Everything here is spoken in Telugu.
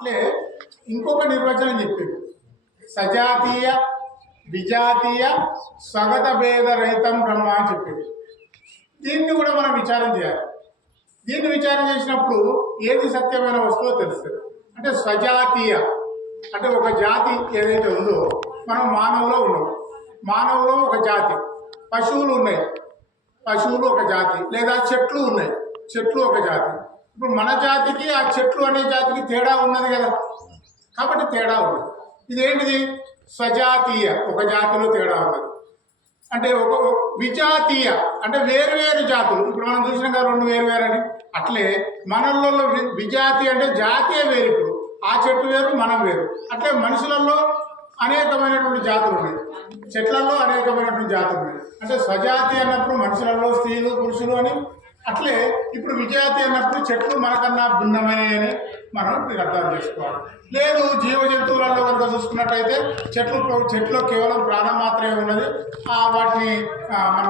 అంటే ఇంకొక నిర్వచనం చెప్పారు. సజాతీయ విజాతీయ స్వగత భేద రహితం బ్రహ్మ అని చెప్పారు. దీన్ని కూడా మనం విచారం చేయాలి. దీన్ని విచారం చేసినప్పుడు ఏది సత్యమైన వస్తువో తెలుస్తుంది. అంటే స్వజాతీయ అంటే ఒక జాతి ఏదైతే ఉందో, మనం మానవులో ఉన్నాం. మానవులో ఒక జాతి, పశువులు ఉన్నాయి, పశువులు ఒక జాతి, లేదా చెట్లు ఉన్నాయి, చెట్లు ఒక జాతి. ఇప్పుడు మన జాతికి ఆ చెట్లు అనే జాతికి తేడా ఉన్నది కదా, కాబట్టి తేడా ఉంది. ఇదేంటిది? స్వజాతీయ, ఒక జాతిలో తేడా ఉన్నది. అంటే ఒక విజాతీయ అంటే వేరు వేరు జాతులు. ఇప్పుడు మనం చూసినాం కదా రెండు వేరు వేరు అని. అట్లే మనల్లో విజాతి అంటే జాతీయ వేరు. ఇప్పుడు ఆ చెట్టు వేరు, మనం వేరు. అట్లే మనుషులలో అనేకమైనటువంటి జాతులు ఉన్నాయి, చెట్లలో అనేకమైనటువంటి జాతులు ఉన్నాయి. అంటే స్వజాతి అన్నప్పుడు మనుషులలో స్త్రీలు పురుషులు అని. అట్లే ఇప్పుడు విజాతి అన్నప్పుడు చెట్లు మనకన్నా భిన్నమైనవి అని మనం అర్థం చేసుకోవాలి. లేదు, జీవ జంతువులలో కనుక చూసుకున్నట్టయితే చెట్లు కేవలం ప్రాణం మాత్రమే ఉన్నది. వాటిని మనం